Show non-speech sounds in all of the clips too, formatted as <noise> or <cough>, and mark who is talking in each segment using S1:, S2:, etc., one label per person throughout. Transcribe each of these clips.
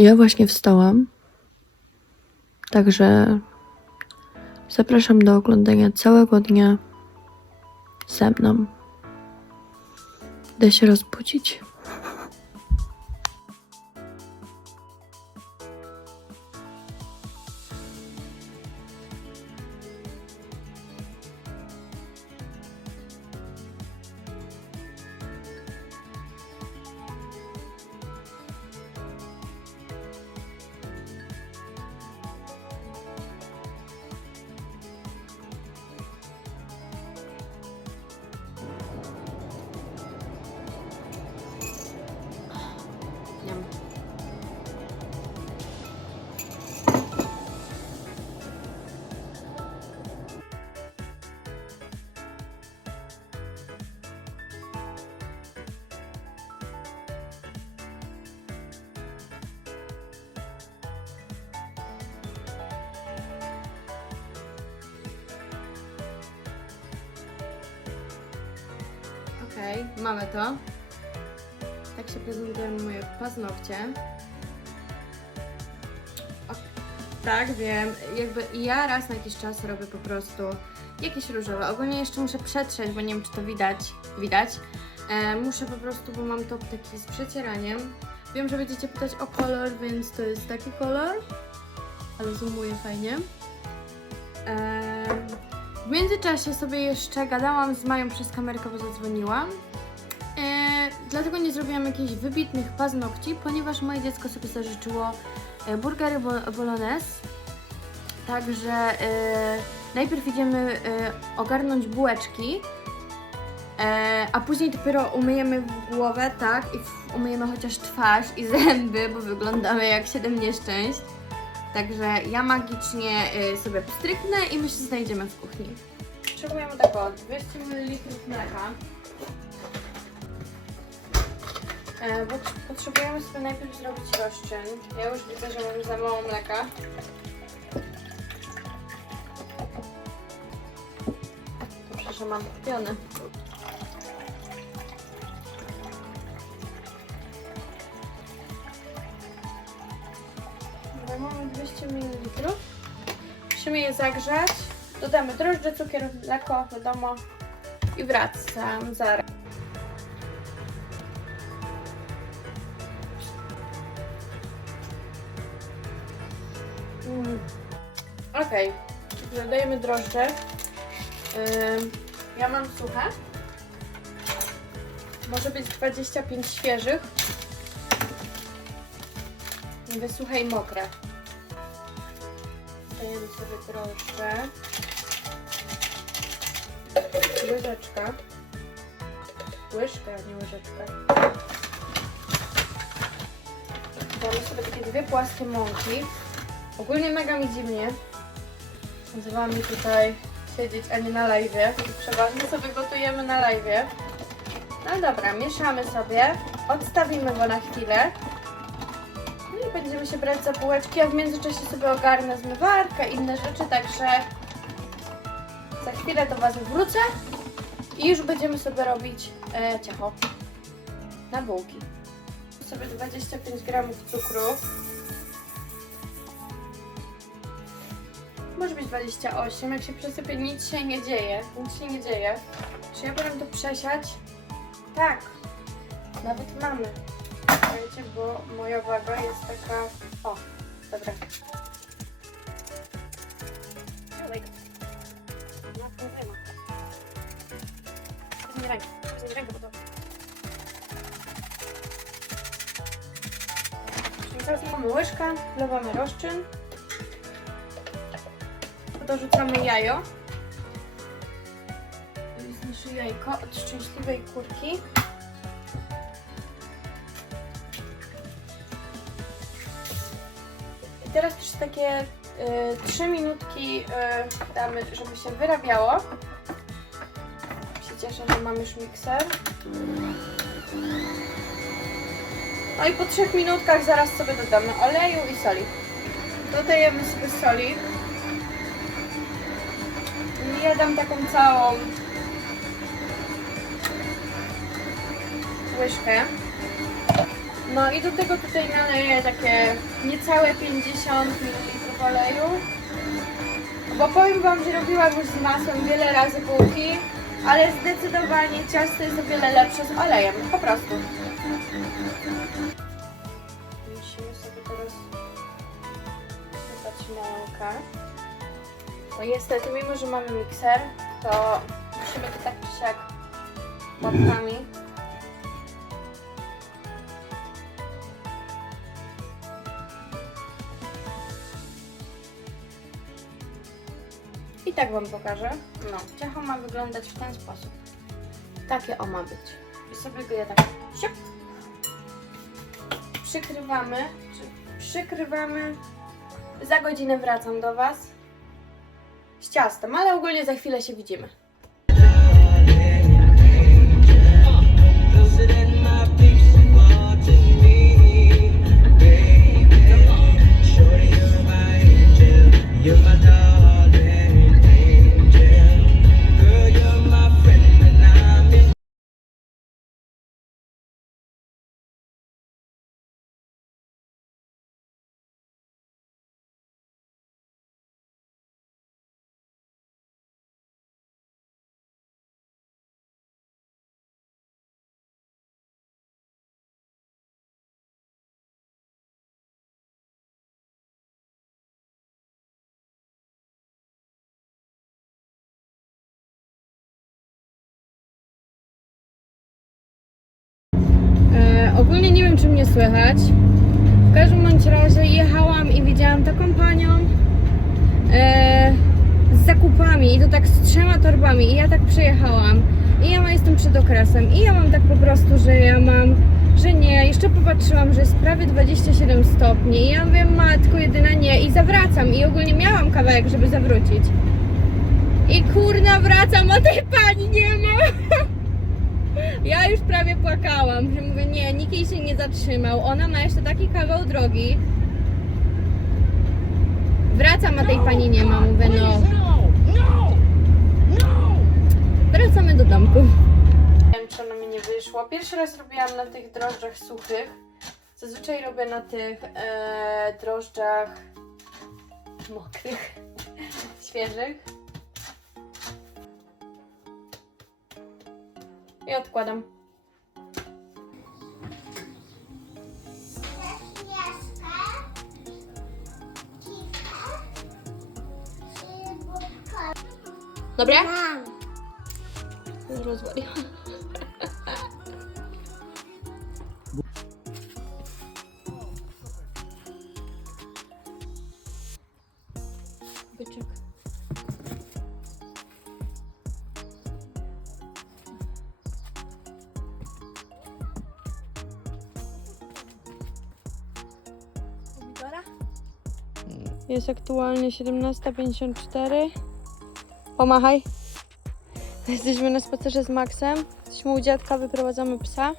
S1: Ja właśnie wstałam. Także zapraszam do oglądania całego dnia ze mną. Idę się rozbudzić. Okej, mamy to. Tak się prezentują moje paznokcie. O, tak, wiem. Jakby ja raz na jakiś czas robię po prostu jakieś różowe. Ogólnie jeszcze muszę przetrzeć, bo nie wiem czy to widać. Widać. E, muszę po prostu, bo mam to taki z przecieraniem. Wiem, że będziecie pytać o kolor, więc to jest taki kolor. Ale zoomuje fajnie. Em, w międzyczasie sobie jeszcze gadałam z Mają przez kamerkę, bo zadzwoniłam. E, dlatego nie zrobiłam jakichś wybitnych paznokci, ponieważ moje dziecko sobie zażyczyło e, burgery bo- bolognese. Także e, najpierw idziemy e, ogarnąć bułeczki, e, a później dopiero umyjemy głowę, tak, i umyjemy chociaż twarz i zęby, bo wyglądamy jak siedem nieszczęść. Także ja magicznie y, sobie pstryknę i my się znajdziemy w kuchni. Potrzebujemy tak o 200 ml mleka. E, bo potrzebujemy sobie najpierw zrobić rozczyn. Ja już widzę, że mam za mało mleka. Dobrze, że mam kupione. Zagrzać. Dodamy drożdże, cukier, mleko, wiadomo. I wracam zaraz. Mm. Okej, dodajemy drożdże. Ym, ja mam suche. Może być 25 świeżych. Wysuche i mokre. Dajemy sobie drożdże. Łyżeczka. Łyżka, a nie łyżeczka. Damy sobie takie dwie płaskie mąki. Ogólnie mega mi dziwnie. Z wami tutaj siedzieć, a nie na live. Przeważnie sobie gotujemy na live. No dobra, mieszamy sobie. Odstawimy go na chwilę. I będziemy się brać za bułeczki, a w międzyczasie sobie ogarnę zmywarkę, inne rzeczy, także za chwilę do Was wrócę i już będziemy sobie robić e, ciacho na bułki. Sobie 25 gramów cukru. Może być 28, jak się przesypie nic się nie dzieje, nic się nie dzieje. Czy ja potem to przesiać? Tak, nawet mamy. Bo moja waga jest taka... O, dobra. Czyli teraz mamy łyżkę, wlewamy rozczyn. Dorzucamy jajo. To jest nasze jajko od szczęśliwej kurki. Takie y, 3 minutki y, damy, żeby się wyrabiało. Się cieszę, że mam już mikser. No i po 3 minutkach zaraz sobie dodamy oleju i soli. Dodajemy sobie soli. I dam taką całą łyżkę. No i do tego tutaj naleję takie niecałe 50 ml oleju. Bo powiem Wam, że robiłam już z masłem wiele razy bułki, ale zdecydowanie ciasto jest o wiele lepsze z olejem, po prostu. Musimy sobie teraz dodać mąkę. Bo niestety, mimo że mamy mikser, to musimy to tak czy siak łapkami. Tak Wam pokażę. No, ciacho ma wyglądać w ten sposób. Takie o ma być. I sobie go je tak siup, przykrywamy, czy przykrywamy. Za godzinę wracam do Was z ciastem, ale ogólnie za chwilę się widzimy.
S2: You're my darling
S1: ogólnie nie wiem, czy mnie słychać. W każdym bądź razie jechałam i widziałam taką panią e, z zakupami i to tak z trzema torbami. I ja tak przejechałam. I ja jestem przed okresem. I ja mam tak po prostu, że ja mam, że nie, jeszcze popatrzyłam, że jest prawie 27 stopni. I ja mówię, matko jedyna nie. I zawracam. I ogólnie miałam kawałek, żeby zawrócić. I kurna wracam, a tej pani nie ma. <laughs> Ja już prawie płakałam, że mówię, nie, nikt jej się nie zatrzymał. Ona ma jeszcze taki kawał drogi. Wracam, a tej pani nie ma. Mówię, no. Wracamy do domku. Nie wiem, czy ona mi nie wyszło. Pierwszy raz robiłam na tych drożdżach suchych. Zazwyczaj robię na tych e, drożdżach mokrych, <laughs> świeżych. I odkładam. Dobre? Już rozwaliłam. Jest aktualnie 17.54. Pomachaj. Jesteśmy na spacerze z Maxem. Jesteśmy u dziadka, wyprowadzamy psa.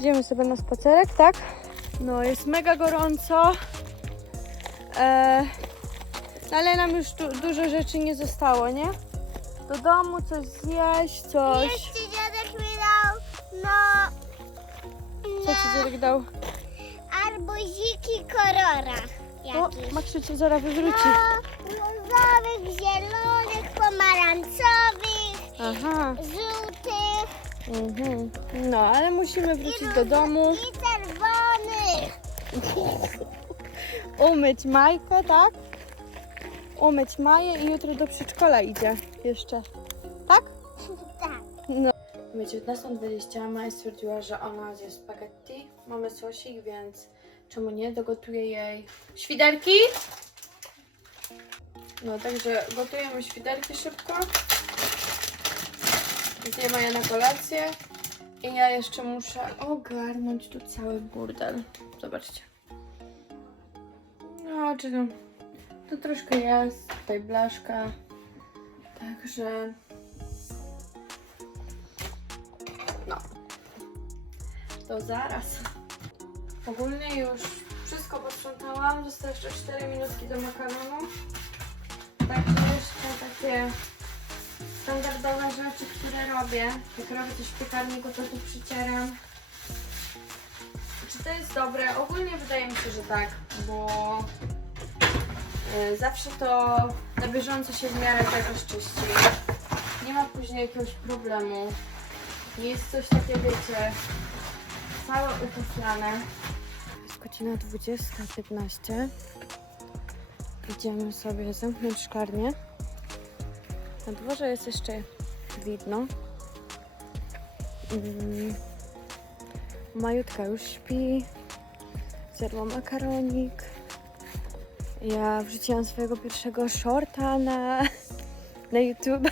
S1: Idziemy sobie na spacerek, tak? No, jest mega gorąco. E, ale nam już du- dużo rzeczy nie zostało, nie? Do domu coś zjeść, coś.
S3: Jeszcze dziadek mi dał, no,
S1: Co ci dziadek dał?
S3: arbuziki kolora
S1: O,
S3: jakieś.
S1: Maksiu cię zaraz wywróci.
S3: No, różowych, zielonych, pomarańczowych,
S1: Aha.
S3: żółtych
S1: Mhm. No, ale musimy wrócić do domu.
S3: i czerwonych. <laughs>
S1: umyć Majkę, tak? Umyć Maję i jutro do przedszkola idzie jeszcze. Tak? <laughs>
S3: Tak.
S1: No. Mamy 19.20, Maja stwierdziła, że ona zje spaghetti. Mamy sosik, więc czemu nie? Dogotuję jej świderki. No, także gotujemy świderki szybko. Zje Maja na kolację. I ja jeszcze muszę ogarnąć tu cały burdel. Zobaczcie. No, czy to, to troszkę jest, tutaj blaszka, także no, to zaraz. Ogólnie już wszystko posprzątałam, zostały jeszcze 4 minutki do makaronu, także jeszcze takie standardowe rzeczy, które robię, jak robię coś w piekarniku, to tu przycieram. to jest dobre? Ogólnie wydaje mi się, że tak, bo e, zawsze to na bieżąco się w miarę tego czyści. Nie ma później jakiegoś problemu. Nie jest coś takie, wiecie, całe upuflane. Jest godzina 20.15. Idziemy sobie zamknąć szklarnię. Na dworze jest jeszcze widno. Mm. Majutka już śpi. Zjadła makaronik. Ja wrzuciłam swojego pierwszego shorta na, na YouTube.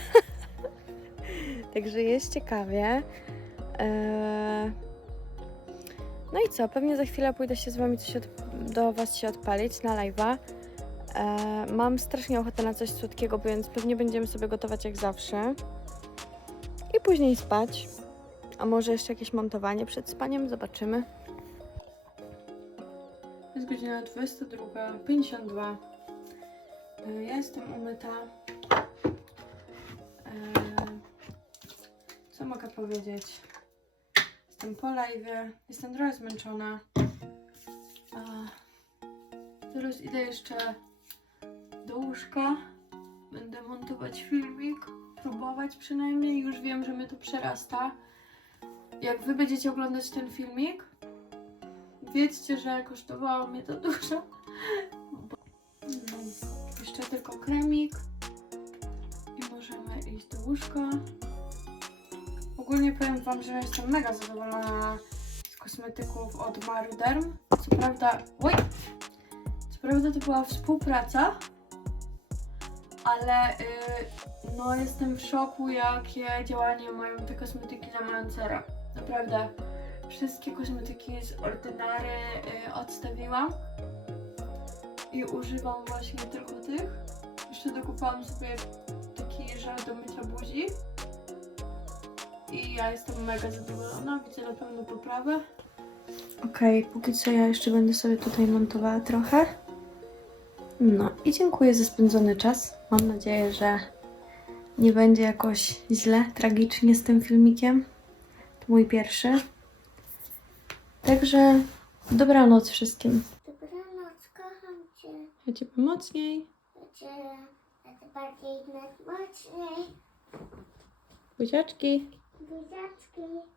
S1: <laughs> Także jest ciekawie. Eee, No i co? Pewnie za chwilę pójdę się z wami coś od, do was się odpalić na live'a. Eee, Mam strasznie ochotę na coś słodkiego, więc pewnie będziemy sobie gotować jak zawsze. I później spać. A może jeszcze jakieś montowanie przed spaniem? Zobaczymy. Jest godzina 22.52. E, Ja jestem umyta. E, Co mogę powiedzieć? Jestem po live, jestem trochę zmęczona. A Teraz idę jeszcze do łóżka. Będę montować filmik, próbować przynajmniej. Już wiem, że mnie to przerasta. Jak wy będziecie oglądać ten filmik, wiedzcie, że kosztowało mnie to <laughs> dużo. No, jeszcze tylko kremik i możemy iść do łóżka. Ogólnie powiem wam, że jestem mega zadowolona z kosmetyków od Maruderm. Co prawda, oj, co prawda to była współpraca, ale y, no jestem w szoku, jakie działanie mają te kosmetyki na Mancera. Naprawdę, wszystkie kosmetyki z Ordinary y, odstawiłam i używam właśnie tylko tych. Jeszcze dokupałam sobie taki żel do mycia buzi i ja jestem mega zadowolona, widzę na pewno poprawę. Okej, póki co ja jeszcze będę sobie tutaj montowała trochę. No i dziękuję za spędzony czas. Mam nadzieję, że nie będzie jakoś źle, tragicznie z tym filmikiem. To mój pierwszy. Także dobranoc wszystkim.
S3: Dobranoc, kocham cię.
S1: Ja cię mocniej.
S3: Cię bardziej mocniej.
S1: Buziaczki.
S3: Buziaczki.